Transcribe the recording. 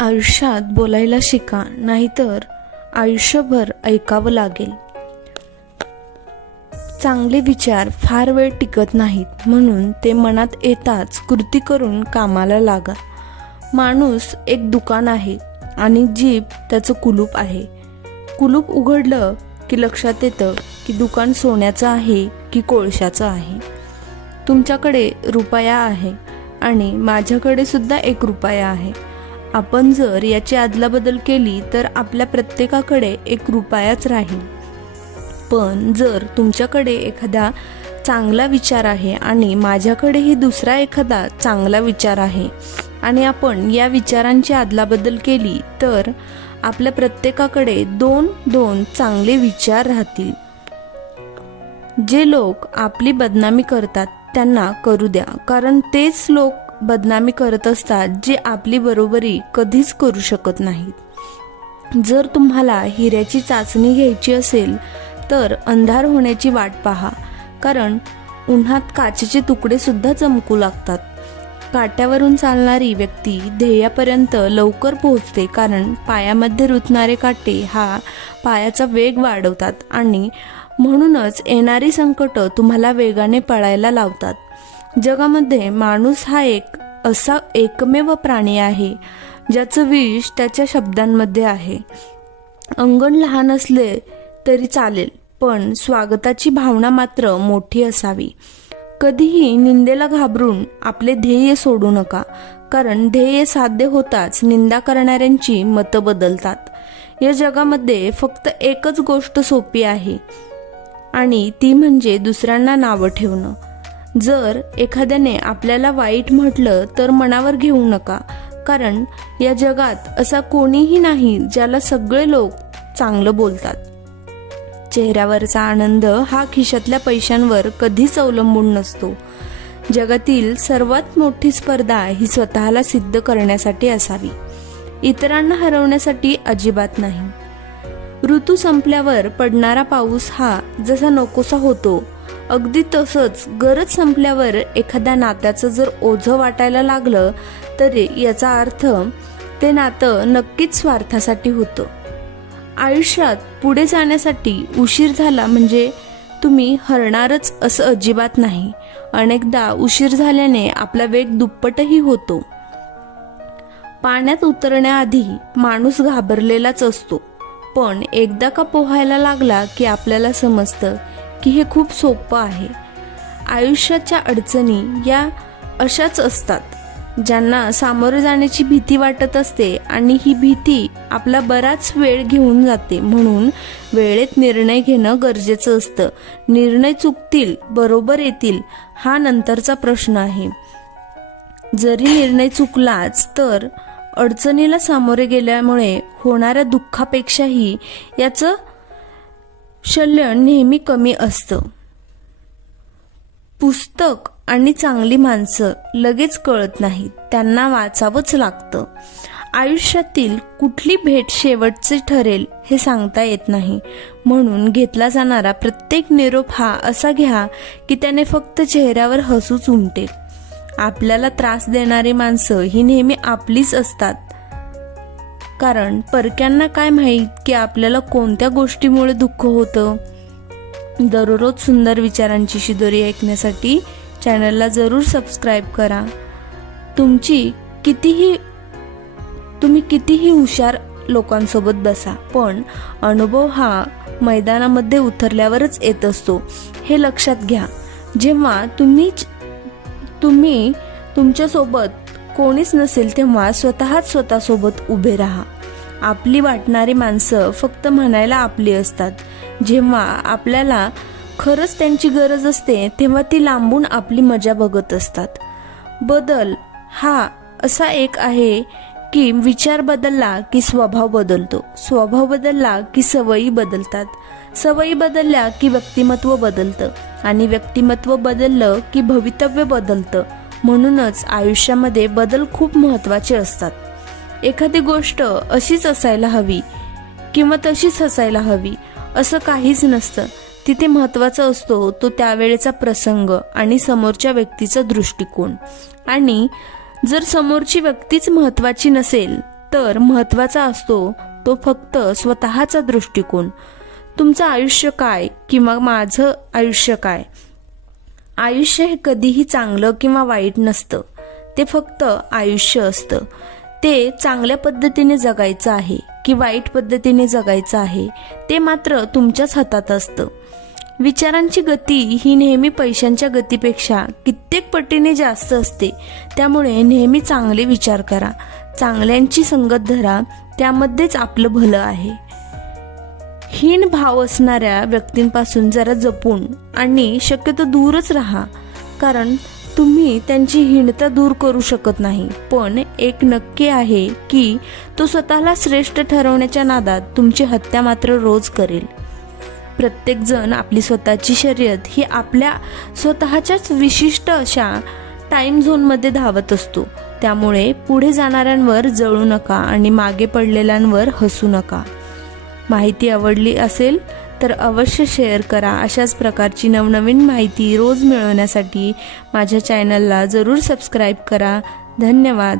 आयुष्यात बोलायला शिका, नाहीतर आयुष्यभर ऐकावं लागेल. चांगले विचार फार वेळ टिकत नाहीत, म्हणून ते मनात येताच कृती करून कामाला लागा. माणूस एक दुकान आहे आणि जीभ त्याचं कुलूप आहे. कुलूप उघडलं की लक्षात येतं की दुकान सोन्याचं आहे की कोळशाचं आहे. तुमच्याकडे रुपया आहे आणि माझ्याकडे सुद्धा 1 रुपया आहे. आपण जर याची अदलाबदल केली तर आपल्या प्रत्येकाकडे 1 रुपयाच राहील. पण जर तुमच्याकडे एखादा चांगला विचार आहे आणि माझ्याकडेही दुसरा एखादा चांगला विचार आहे आणि आपण या विचारांची अदलाबदल केली तर आपल्या प्रत्येकाकडे 2 चांगले विचार राहतील. जे लोक आपली बदनामी करतात त्यांना करू द्या, कारण तेच लोक बदनामी करत असतात जे आपली बरोबरी कधीच करू शकत नाहीत. जर तुम्हाला हिऱ्याची चाचणी घ्यायची असेल तर अंधार होण्याची वाट पहा, कारण उन्हात काचेचे तुकडे सुद्धा चमकू लागतात. काट्यावरून चालणारी व्यक्ती ध्येयापर्यंत लवकर पोहोचते, कारण पायामध्ये रुतणारे काटे हा पायाचा वेग वाढवतात आणि म्हणूनच येणारी संकट तुम्हाला वेगाने पळायला लावतात. जगामध्ये माणूस हा एक असा एकमेव प्राणी आहे ज्याचं विष त्याच्या शब्दांमध्ये आहे. अंगण लहान असले तरी चालेल, पण स्वागताची भावना मात्र मोठी असावी. कधीही निंदेला घाबरून आपले ध्येय सोडू नका, कारण ध्येय साध्य होताच निंदा करणाऱ्यांची मतं बदलतात. या जगामध्ये फक्त एकच गोष्ट सोपी आहे आणि ती म्हणजे दुसऱ्यांना नावं ठेवणं. जर एखाद्याने आपल्याला वाईट म्हटलं तर मनावर घेऊ नका, कारण या जगात असा कोणीही नाही ज्याला सगळे लोक चांगलं बोलतात. चेहऱ्यावरचा आनंद हा खिशातल्या पैशांवर कधीच अवलंबून नसतो. जगातील सर्वात मोठी स्पर्धा ही स्वतःला सिद्ध करण्यासाठी असावी, इतरांना हरवण्यासाठी अजिबात नाही. ऋतू संपल्यावर पडणारा पाऊस हा जसा नकोसा होतो, अगदी तसंच गरज संपल्यावर एखाद्या नात्याचं जर ओझं वाटायला लागलं तर याचा अर्थ ते नातं नक्कीच स्वार्थासाठी होतं. आयुष्यात पुढे जाण्यासाठी उशीर झाला म्हणजे तुम्ही हरणारच असं अजिबात नाही. अनेकदा उशीर झाल्याने आपला वेग दुप्पटही होतो. पाण्यात उतरण्याआधी माणूस घाबरलेलाच असतो, पण एकदा का पोहायला लागला की आपल्याला समजतं की हे खूप सोपं आहे. आयुष्याच्या अडचणी या अशाच असतात, ज्यांना सामोरे जाण्याची भीती वाटत असते आणि ही भीती आपला बराच वेळ घेऊन जाते. म्हणून वेळेत निर्णय घेणं गरजेचं असतं. निर्णय चुकतील, बरोबर येतील हा नंतरचा प्रश्न आहे. जरी निर्णय चुकलाच तर अडचणीला सामोरे गेल्यामुळे होणाऱ्या दुःखापेक्षाही याचं शल्य नेहमी कमी असतं. पुस्तक आणि चांगली माणसं लगेच कळत नाहीत, त्यांना वाचावंच लागतं. आयुष्यातील कुठली भेट शेवटचे ठरेल हे सांगता येत नाही, म्हणून घेतला जाणारा प्रत्येक निरोप हा असा घ्या की त्याने फक्त चेहऱ्यावर हसूच उमटेल. आपल्याला त्रास देणारी माणसं ही नेहमी आपलीच असतात, कारण परक्यांना काय माहीत की आपल्याला कोणत्या गोष्टीमुळे दुःख होतं. दररोज सुंदर विचारांची शिदोरी ऐकण्यासाठी चॅनलला जरूर सबस्क्राईब करा. तुम्ही कितीही हुशार लोकांसोबत बसा, पण अनुभव हा मैदानामध्ये उतरल्यावरच येत असतो, हे लक्षात घ्या. जेव्हा तुम्ही तुमच्यासोबत कोणीच नसेल तेव्हा स्वतःसोबत उभे राहा. आपली वाटणारी माणसं फक्त म्हणायला आपली असतात. जेव्हा आपल्याला खरंच त्यांची गरज असते तेव्हा ती लांबून आपली मजा बघत असतात. बदल हा असा एक आहे की विचार बदलला की स्वभाव बदलतो, स्वभाव बदलला की सवयी बदलतात, सवयी बदलल्या की व्यक्तिमत्व बदलतं आणि व्यक्तिमत्व बदललं की भवितव्य बदलतं. म्हणूनच आयुष्यामध्ये बदल खूप महत्त्वाचे असतात. एखादी गोष्ट अशीच असायला हवी किंवा तशीच असायला हवी असं काहीच नसतं. तिथे महत्त्वाचा असतो तो त्यावेळेचा प्रसंग आणि समोरच्या व्यक्तीचा दृष्टिकोन. आणि जर समोरची व्यक्तीच महत्त्वाची नसेल तर महत्त्वाचा असतो तो फक्त स्वतःचा दृष्टिकोन. तुमचं आयुष्य काय किंवा माझं आयुष्य काय. आयुष्य हे कधीही चांगलं किंवा वाईट नसतं, ते फक्त आयुष्य असतं. ते चांगल्या पद्धतीने जगायचं आहे की वाईट पद्धतीने जगायचं आहे ते मात्र तुमच्याच हातात असतं. विचारांची गती ही नेहमी पैशांच्या गतीपेक्षा कित्येक पटीने जास्त असते. त्यामुळे नेहमी चांगले विचार करा, चांगल्यांची संगत धरा, त्यामध्येच आपलं भलं आहे. हीन भाव असणाऱ्या व्यक्तींपासून जरा जपून आणि शक्यतो दूरच राहा, कारण तुम्ही त्यांची हीनता दूर करू शकत नाही. पण एक नक्की आहे की तो स्वतःला श्रेष्ठ ठरवण्याच्या नादात तुमची हत्या मात्र रोज करेल. प्रत्येक जण आपली स्वतःची शर्यत ही आपल्या स्वतःच्याच विशिष्ट अशा टाइम झोनमध्ये धावत असतो. त्यामुळे पुढे जाणाऱ्यांवर जळू नका आणि मागे पडलेल्यांवर हसू नका. माहिती आवडली असेल तर अवश्य शेअर करा. अशाच प्रकारची नवनवीन माहिती रोज मिळवण्यासाठी माझ्या चॅनलला जरूर सबस्क्राईब करा. धन्यवाद.